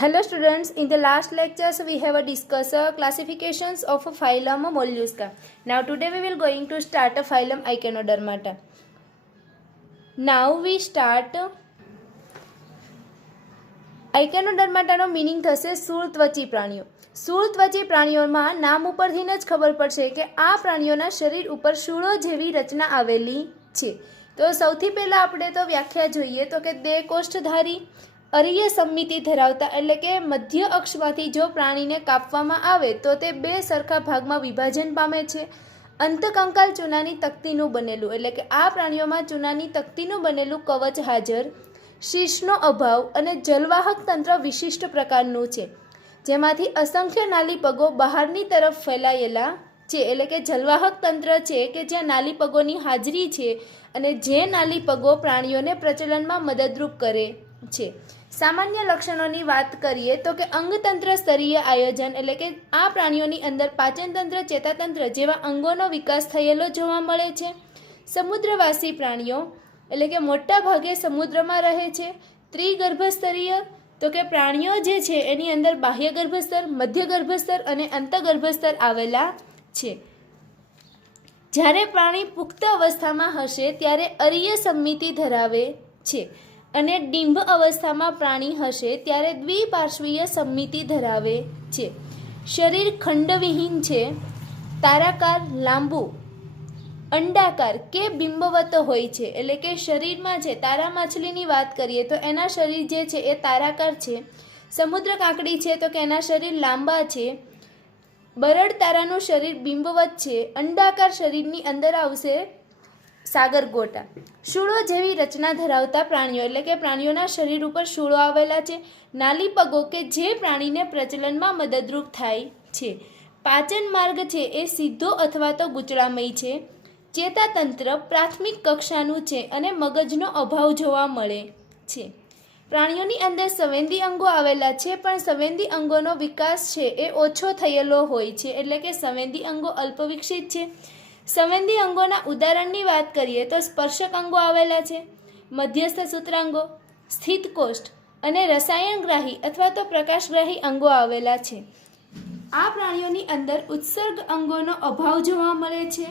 Hello students, in the last lectures we have discussed classifications of a phylum Mollusca. Now today we will going to start a phylum Echinodermata. Now we start આઇકેનોડર્માટાનો meaning થશે સ્થૂળત્વચી પ્રાણીઓ. સ્થૂળત્વચી પ્રાણીઓમાં નામ ઉપરથી જ ખબર પડશે કે આ પ્રાણીઓના શરીર ઉપર શૂળો જેવી રચના આવેલી છે. તો સૌથી પહેલાં આપણે તો વ્યાખ્યા જોઈએ તો કે દેહકોષ્ઠધારી અરીય સમમિતિ ધરાવતા એટલે કે મધ્ય અક્ષમાંથી જો પ્રાણીને કાપવામાં આવે તો તે બે સરખા ભાગમાં વિભાજન પામે છે. અંતકંકાલ ચૂનાની તકતીનું બનેલું એટલે કે આ પ્રાણીઓમાં ચૂનાની તકતીનું બનેલું કવચ હાજર, શીશનો અભાવ અને જલવાહક તંત્ર વિશિષ્ટ પ્રકારનું છે જેમાંથી અસંખ્ય નાલીપગો બહારની તરફ ફેલાયેલા છે. એટલે કે જલવાહક તંત્ર છે કે જ્યાં નાલીપગોની હાજરી છે અને જે નાલીપગો પ્રાણીઓને પ્રચલનમાં મદદરૂપ કરે છે. સામાન્ય લક્ષણોની વાત કરીએ તો કે અંગતંત્ર સ્તરીય આયોજન એટલે કે આ પ્રાણીઓની અંદર પાચનતંત્ર, ચેતાતંત્ર જેવા અંગોનો વિકાસ થયેલો જોવા મળે છે. સમુદ્રવાસી પ્રાણીઓ એટલે કે મોટા ભાગે સમુદ્રમાં રહે છે. ત્રિગર્ભસ્તરીય તો કે પ્રાણીઓ જે છે એની અંદર બાહ્ય ગર્ભસ્તર, મધ્ય ગર્ભસ્તર અને અંતઃગર્ભસ્તર આવેલા છે. જ્યારે પ્રાણી પુખ્ત અવસ્થામાં હશે ત્યારે અરીય સમમિતિ ધરાવે છે અને ડિંભ અવસ્થામાં પ્રાણી હશે ત્યારે દ્વિપાર્શ્વીય સમમિતિ ધરાવે છે. શરીર ખંડવિહીન છે. તારાકાર, લાંબુ, અંડાકાર કે બિંબવત હોય છે. એટલે કે શરીરમાં છે તારા માછલીની વાત કરીએ તો એના શરીર જે છે એ તારાકાર છે. સમુદ્ર કાંકડી છે તો કે એના શરીર લાંબા છે. બરડ તારાનું શરીર બિંબવત છે. અંડાકાર શરીરની અંદર આવશે સાગરગોટા. શૂળો જેવી રચના ધરાવતા પ્રાણીઓ એટલે કે પ્રાણીઓના શરીર ઉપર શૂળો આવેલા છે. નાલીપગો કે જે પ્રાણીને પ્રચલનમાં મદદરૂપ થાય છે. પાચન માર્ગ છે એ સીધો અથવા તો ગૂંચળામય છે. ચેતાતંત્ર પ્રાથમિક કક્ષાનું છે અને મગજનો અભાવ જોવા મળે છે. પ્રાણીઓની અંદર સંવેદી અંગો આવેલા છે પણ સંવેદી અંગોનો વિકાસ છે એ ઓછો થયેલો હોય છે. એટલે કે સંવેદી અંગો અલ્પ વિકસિત છે. સંવેદી અંગોના ઉદાહરણની વાત કરીએ તો સ્પર્શક અંગો આવેલા છે, મધ્યસ્થ સૂત્રાંગો, સ્થિતકોષ્ઠ અને રસાયણગ્રાહી અથવા તો પ્રકાશગ્રાહી અંગો આવેલા છે. આ પ્રાણીઓની અંદર ઉત્સર્ગ અંગોનો અભાવ જોવા મળે છે.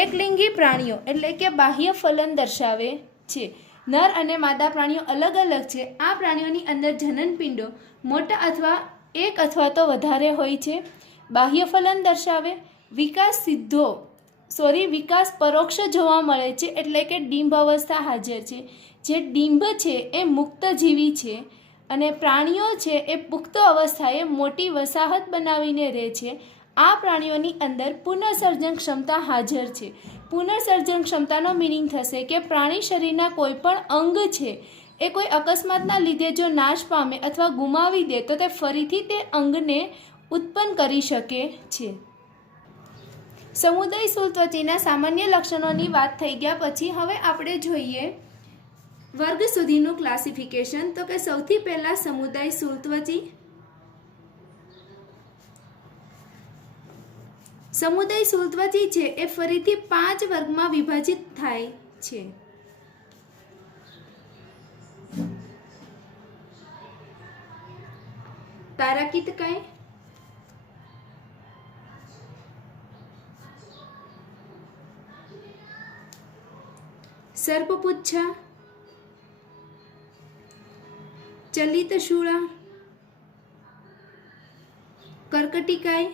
એકલિંગી પ્રાણીઓ એટલે કે બાહ્ય ફલન દર્શાવે છે. નર અને માદા પ્રાણીઓ અલગ અલગ છે. આ પ્રાણીઓની અંદર જનનપિંડો મોટા અથવા એક અથવા તો વધારે હોય છે. બાહ્ય ફલન દર્શાવે. વિકાસ પરોક્ષ જોવા મળે છે એટલે કે ડિંભ અવસ્થા હાજર છે. જે ડિંભ છે એ મુક્તજીવી છે અને પ્રાણીઓ છે એ પુખ્ત અવસ્થાએ મોટી વસાહત બનાવીને રહે છે. આ પ્રાણીઓની અંદર પુનઃસર્જન ક્ષમતા હાજર છે. પુનઃસર્જન ક્ષમતાનો મિનિંગ થશે કે પ્રાણી શરીરના કોઈ પણ અંગ છે એ કોઈ અકસ્માતના લીધે જો નાશ પામે અથવા ગુમાવી દે તો તે ફરીથી તે અંગને ઉત્પન્ન કરી શકે છે. સમુદાય સ્થૂળત્વચીના સામાન્ય લક્ષણોની વાત થઈ ગયા પછી હવે આપણે જોઈએ વર્ગ સુધીનું ક્લાસિફિકેશન. તો કે સૌથી પહેલા સમુદાય સ્થૂળત્વચી. સમુદાય સ્થૂળત્વચી છે એ ફરીથી 5 વર્ગમાં વિભાજિત થાય છે. તારાકીતકાય, સર્પપુચ્છા, ચલિતશૂળા, કર્કટિકાય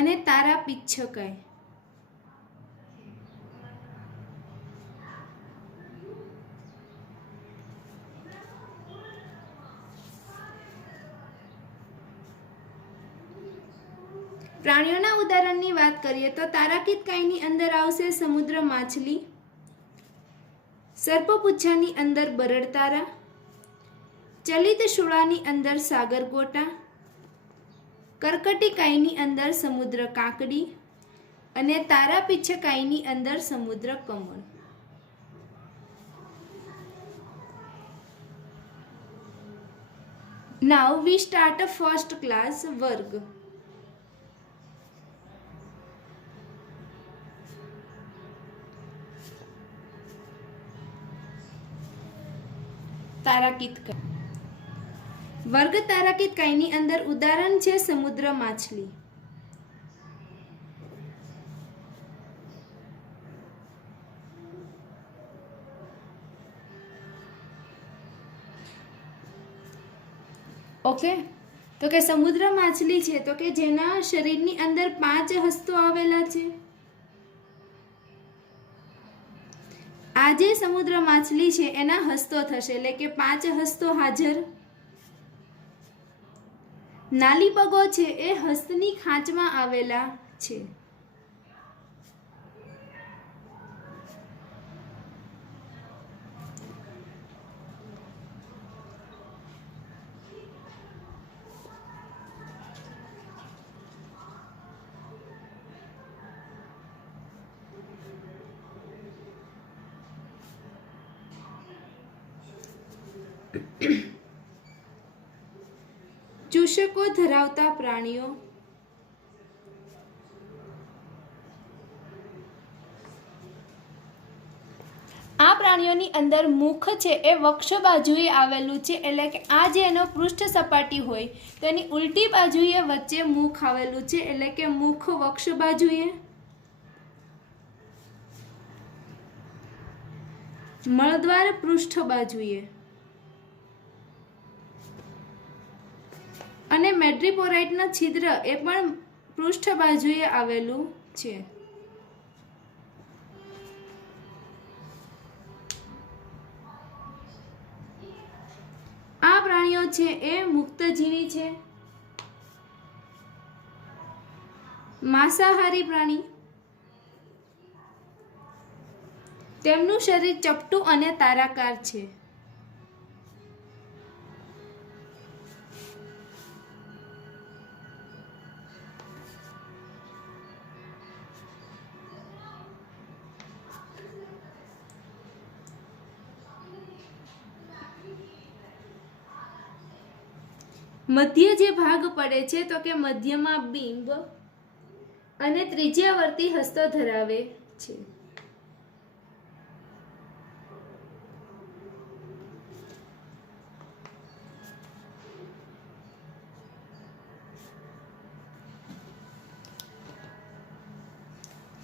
અને તારાપીચ્છકાય. પ્રાણીઓના ઉદાહરણની વાત કરીએ તો તારાકીતકાયની અંદર આવશે સમુદ્ર માછલી, સર્પપુચ્છાની અંદર બરડ તારા, ચલિતશૂળાની અંદર સાગરગોટા, કર્કટિકાયની અંદર સમુદ્ર કાકડી અને તારાપીચ્છકાયની અંદર સમુદ્ર કમળ. Now we start a first class વર્ગ. તારાકીત કાય. વર્ગ તારાકીત કાયની અંદર ઉદાહરણ છે સમુદ્ર માછલી. ઓકે, તો કે સમુદ્ર માછલી છે તો કે જેના શરીરની અંદર 5 હસ્તો આવેલા છે. આ જે સમુદ્ર માછલી છે એના હસ્તો થશે, એટલે કે 5 હસ્તો હાજર. નાલી પગો છે એ હસ્તની ખાંચમાં આવેલા છે. ચૂષકો ધરાવતા પ્રાણીઓ. આ પ્રાણીઓની અંદર મુખ છે એ વક્ષ બાજુએ આવેલું છે, એટલે કે આ જે એનો પૃષ્ઠ સપાટી હોય તો એની ઉલટી બાજુએ વચ્ચે મુખ આવેલું છે, એટલે કે મુખ વક્ષ બાજુએ. મળદ્વાર પૃષ્ઠ બાજુએ અને મેડ્રીપોરાઇટના છિદ્ર એ પણ પૃષ્ઠ બાજુએ આવેલું છે. આ પ્રાણીઓ છે એ મુક્તજીવી છે, માંસાહારી પ્રાણી. તેમનું શરીર ચપટું અને તારાકાર છે. મધ્ય જે ભાગ પડે છે તો કે મધ્યમાં બિંબ અને ત્રિજ્યાવર્તી હસ્તો ધરાવે છે.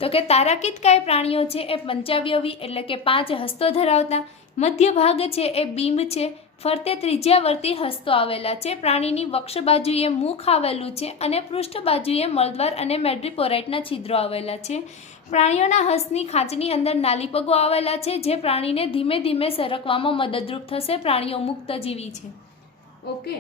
તો કે તારાકીતકાય પ્રાણીઓ છે એ પંચાવયવી એટલે કે 5 હસ્તો ધરાવતા. મધ્ય ભાગ છે એ બિંબ છે, ફરતે ત્રિજ્યાવર્તી હસ્તો આવેલા છે. પ્રાણીની વક્ષ બાજુએ મુખ આવેલું છે અને પૃષ્ઠ બાજુએ મળદ્વાર અને મેડ્રીપોરાઇટના છિદ્રો આવેલા છે. પ્રાણીઓના હસ્તની ખાંચની અંદર નાલી પગો આવેલા છે જે પ્રાણીને ધીમે ધીમે સરકવામાં મદદરૂપ થશે. પ્રાણીઓ મુક્તજીવી છે. ઓકે.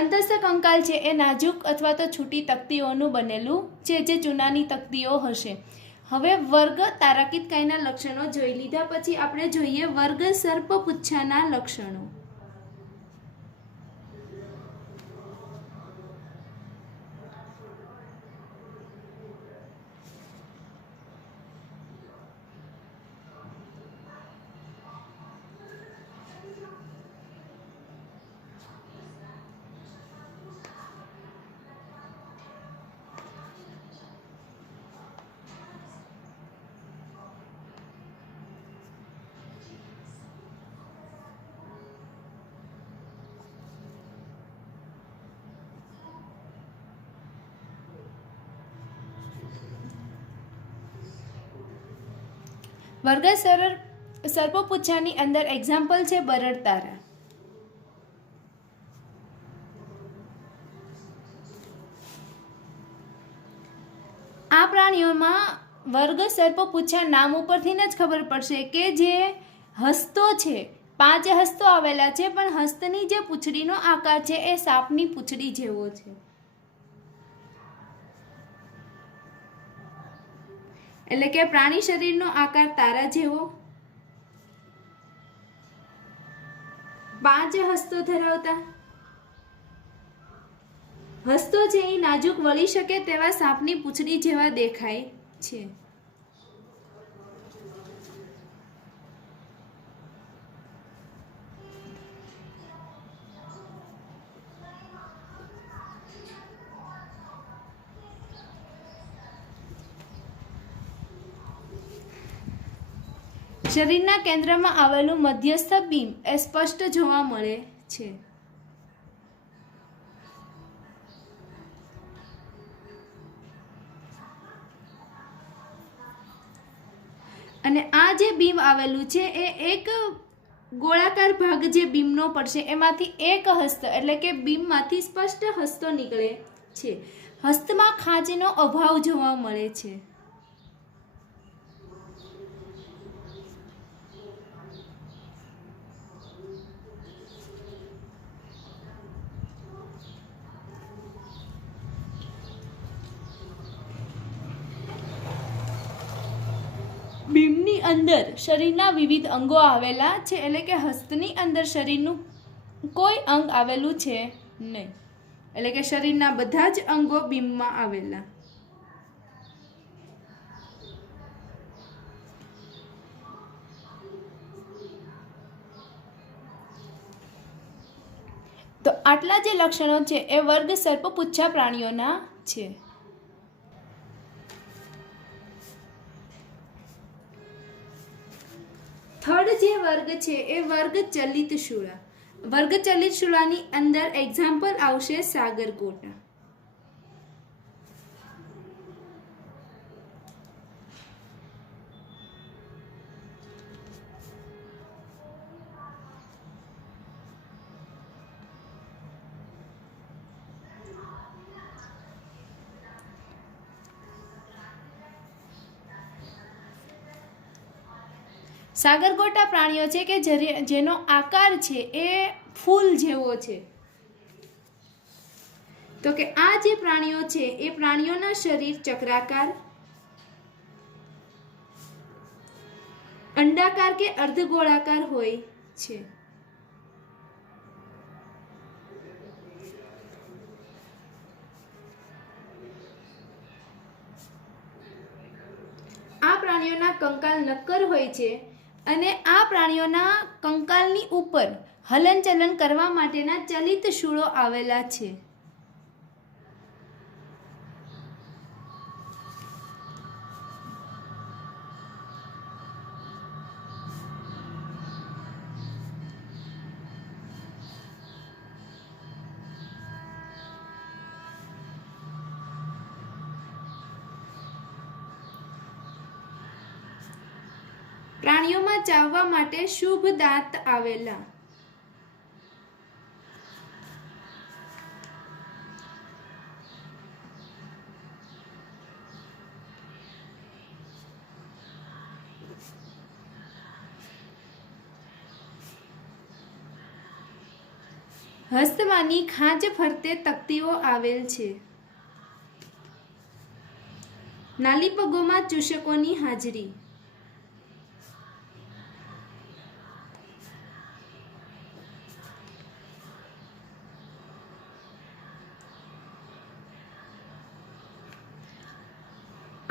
અંતસ્થ કંકાલ છે એ નાજુક અથવા તો છૂટી તકતીઓનું બનેલું છે, જે ચૂનાની તકતીઓ હશે. હવે વર્ગ તારાકીતકાયના લક્ષણો જોઈ લીધા પછી આપણે જોઈએ વર્ગ સર્પપુચ્છાના લક્ષણો. વર્ગ સર્પપુચ્છાની અંદર એક્ઝામ્પલ છે બરડ તારા. આ પ્રાણીઓમાં વર્ગ સર્પપુચ્છા નામ ઉપરથી જ ખબર પડશે કે જે હસ્તો છે 5 હસ્તો આવેલા છે, પણ હસ્તની જે પૂંછડીનો આકાર છે એ સાપની પૂંછડી જેવો છે. એટલે કે પ્રાણી શરીરનો આકાર તારા જેવો, 5 હસ્તો ધરાવતા. હસ્તો છે એ નાજુક વળી શકે તેવા સાપની પૂંછડી જેવા દેખાય છે. શરીરના કેન્દ્રમાં આવેલું મધ્યસ્થ બીમ એ સ્પષ્ટ જોવા મળે છે. અને આ જે બીમ આવેલું છે એ એક ગોળાકાર ભાગ જે બીમનો પડશે એમાંથી એક હસ્ત એટલે કે બીમમાંથી સ્પષ્ટ હસ્તો નીકળે છે. હસ્તમાં ખાંચનો અભાવ જોવા મળે છે. બીમની અંદર શરીરના વિવિધ અંગો આવેલા છે એટલે કે હસ્તની અંદર શરીરનું કોઈ અંગ આવેલું છે નહીં એટલે કે શરીરના બધા જ અંગો બીમમાં આવેલા. તો આટલા જે લક્ષણો છે એ વર્ગ સર્પપુચ્છા પ્રાણીઓના છે. થર્ડ જે વર્ગ છે એ વર્ગ ચલિત શૂળા. વર્ગ ચલિત શૂળાની અંદર એક્ઝામ્પલ આવશે સાગરગોટા. સાગરગોટા પ્રાણીઓ છે કે જેનો આકાર છે એ ફૂલ જેવો છે. તો કે આ જે પ્રાણીઓ છે એ પ્રાણીઓના શરીર ચક્રાકાર, અંડાકાર કે અર્ધગોળાકાર હોય છે. આ પ્રાણીઓના કંકાલ નક્કર હોય છે અને આ પ્રાણીઓના કંકાલની ઉપર હલનચલન કરવા માટેના ચલિત શૂળો આવેલા છે. પ્રાણીઓમાં ચાવવા માટે શુભ દાંત આવેલા. હસ્તમાંની ખાંચ ફરતે તકતીઓ આવેલ છે. નાલી પગોમાં ચૂષકોની હાજરી.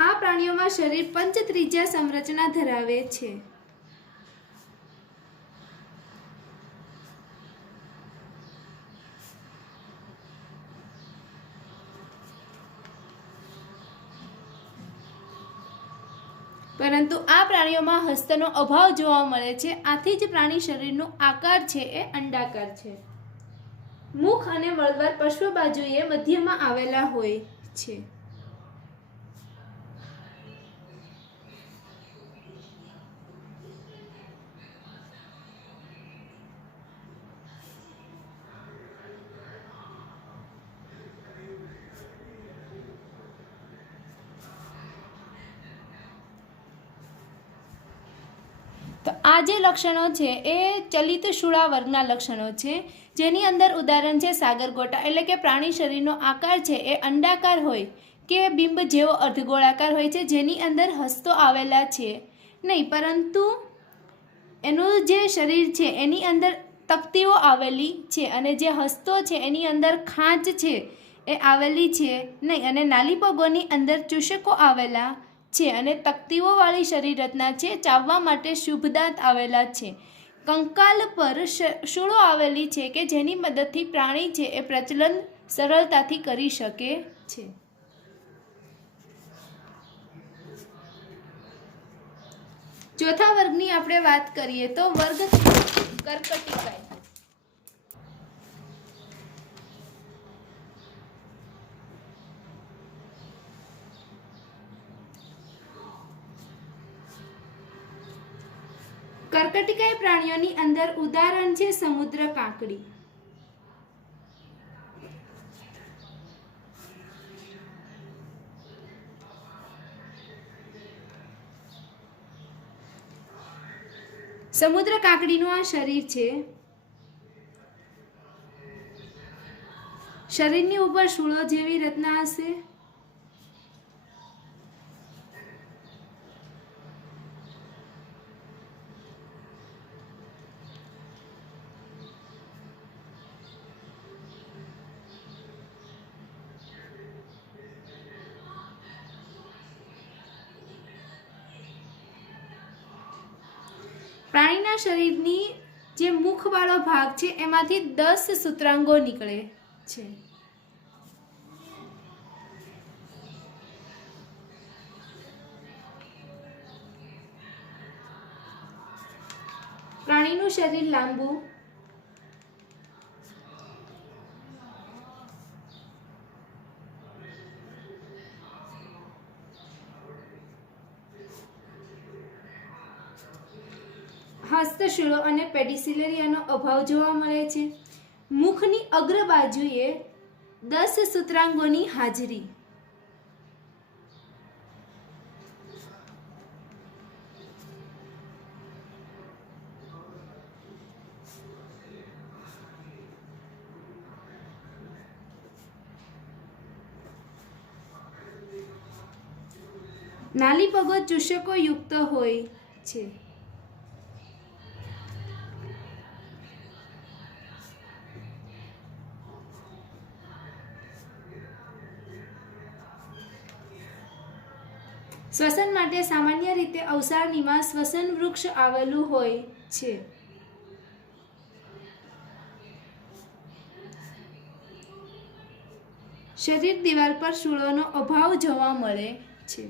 આ પ્રાણીઓમાં શરીર પંચત્રિજ્યા સંરચના ધરાવે છે. પરંતુ આ પ્રાણીઓમાં હસ્તનો અભાવ જોવા મળે છે. આથી જ પ્રાણી શરીરનો આકાર છે એ અંડાકાર છે. મુખ અને મળદ્વાર પશ્વ બાજુએ મધ્યમાં આવેલા હોય છે. તો આ જે લક્ષણો છે એ ચલિત શૂળા વર્ગના લક્ષણો છે, જેની અંદર ઉદાહરણ છે સાગરગોટા એટલે કે પ્રાણી શરીરનો આકાર છે એ અંડાકાર હોય કે બિંબ જેવો અર્ધગોળાકાર હોય છે, જેની અંદર હસ્તો આવેલા છે નહીં, પરંતુ એનું જે શરીર છે એની અંદર તકતીઓ આવેલી છે અને જે હસ્તો છે એની અંદર ખાંચ છે એ આવેલી છે નહીં, અને નાલી પગોની અંદર ચૂષકો આવેલા છે અને તકતીઓવાળી શરીર રચના છે. ચાવવા માટે શુભદાંત આવેલા છે. કંકાલ પર શૂળો આવેલી છે કે જેની મદદથી પ્રાણી છે એ પ્રચલન સરળતાથી કરી શકે છે. ચોથા વર્ગની આપણે વાત કરીએ તો વર્ગ કર્કટિકાય. કર્કટિકાય પ્રાણીઓની અંદર ઉદાહરણ છે સમુદ્ર કાંકડી. સમુદ્ર કાંકડીનું આ શરીર છે. શરીરની ઉપર શૂળો જેવી રચના હશે. પ્રાણીના શરીરની જે મુખવાળો ભાગ છે એમાંથી 10 સૂત્રાંગો નીકળે છે. પ્રાણીનું શરીર લાંબુ, હસ્તશૂળો અને પેડિસિલેરિયાનો અભાવ જોવા મળે છે. મુખની અગ્ર બાજુએ 10 સૂત્રાંગોની હાજરી. નાલી પગો ચૂષકો યુક્ત હોય છે. શ્વસન માટે સામાન્ય રીતે અવસાળનીમાં શ્વસન વૃક્ષ આવેલું હોય છે. શરીર દિવાલ પર શૂળોનો અભાવ જોવા મળે છે.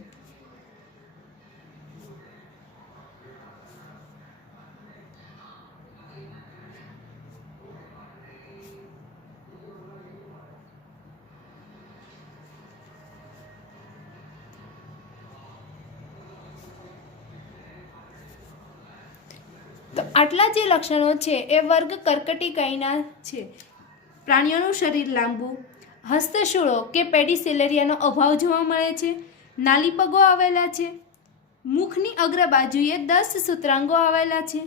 તો આટલા જે લક્ષણો છે એ વર્ગ કર્કટિકાયના છે. પ્રાણીઓનું શરીર લાંબુ, હસ્તશૂળો કે પેડિસિલેરિયાનો અભાવ જોવા મળે છે, નાલી પગો આવેલા છે, મુખની અગ્ર બાજુએ 10 સૂત્રાંગો આવેલા છે,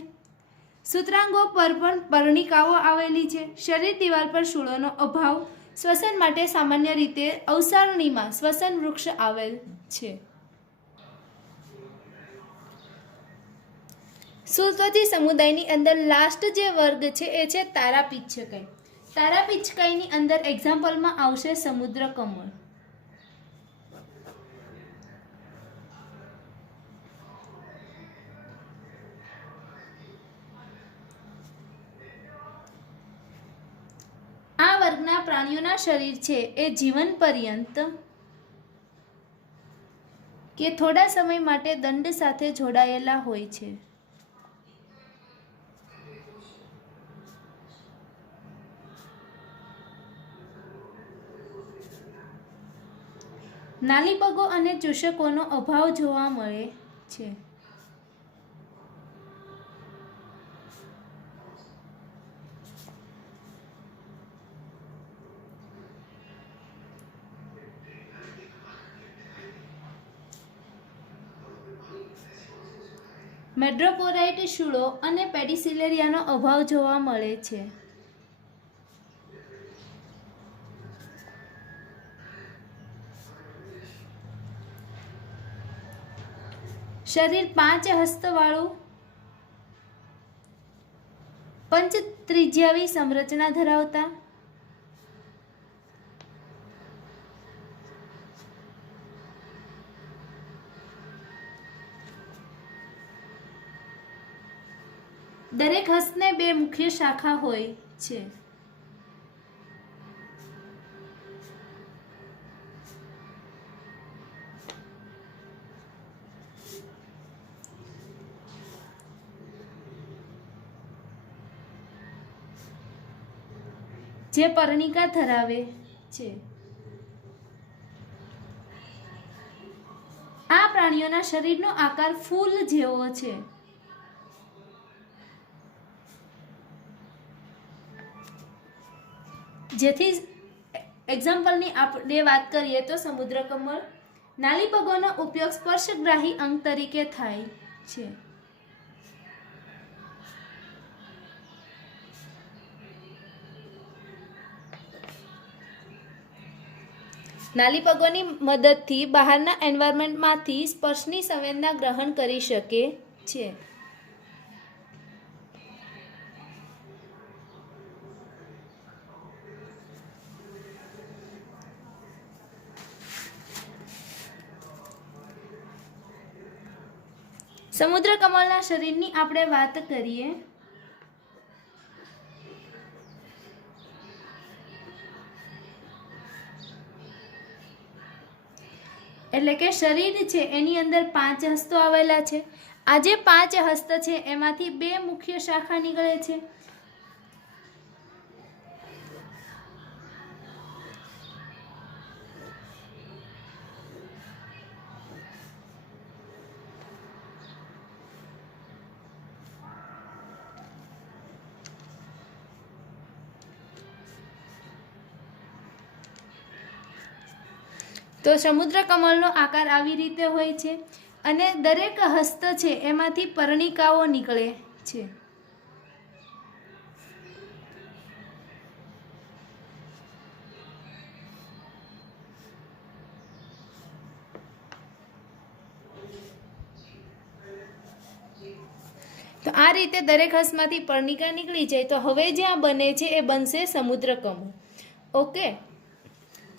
સૂત્રાંગો પર પણ પર્ણિકાઓ આવેલી છે, શરીર દિવાલ પર શૂળોનો અભાવ, શ્વસન માટે સામાન્ય રીતે અવસારણીમાં શ્વસન વૃક્ષ આવેલ છે. શુષ્કવચી સમુદાયની અંદર લાસ્ટ જે વર્ગ છે એ છે તારાપિચ્છકાય. તારાપિચ્છકાયની અંદર એક્ઝામ્પલમાં આવશે સમુદ્ર કમળ. આ વર્ગના પ્રાણીઓના શરીર છે એ જીવન પર્યંત કે થોડા સમય માટે દંડ સાથે જોડાયેલા હોય છે. નાલી પગો અને ચૂષકોનો અભાવ જોવા મળે છે. મેડ્રોપોરાઇટ શૂળો અને પેડિસિલેરિયાનો અભાવ જોવા મળે છે. શરીર 5 હસ્તવાળું પંચ ત્રિજ્યાવી સંરચના ધરાવતા, દરેક હસ્તને 2 મુખ્ય શાખા હોય છે. જે પર્ણિકા ધરાવે છે. આ પ્રાણીઓના શરીરનો આકાર ફૂલ જેવો છે. જેથી એક્ઝામ્પલની આપણે વાત કરીએ તો સમુદ્ર કમળ. નાલી પગોનો ઉપયોગ સ્પર્શગ્રાહી અંગ તરીકે થાય છે. નાલી પગોની મદદથી બહારના એન્વાયરમેન્ટમાંથી સ્પર્શની સંવેદના ગ્રહણ કરી શકે છે. સમુદ્ર કમળના શરીરની આપણે વાત કરીએ એટલે કે શરીર છે એની અંદર 5 હસ્તો આવેલા છે. આ જે 5 હસ્ત છે એમાંથી 2 મુખ્ય શાખા નીકળે છે. તો સમુદ્ર કમળનો આકાર આવી રીતે હોય છે અને દરેક હસ્ત છે એમાંથી પર્ણિકાઓ નીકળે છે. તો આ રીતે દરેક હસ્તમાંથી પર્ણિકા નીકળી જાય તો હવે જ્યાં બને છે એ બનશે સમુદ્ર કમળ. ઓકે,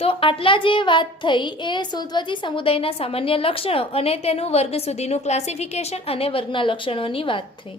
તો આટલા જે વાત થઈ એ શુલત્વચી સમુદાયના સામાન્ય લક્ષણો અને તેનું વર્ગ સુધીનું ક્લાસિફિકેશન અને વર્ગના લક્ષણોની વાત થઈ.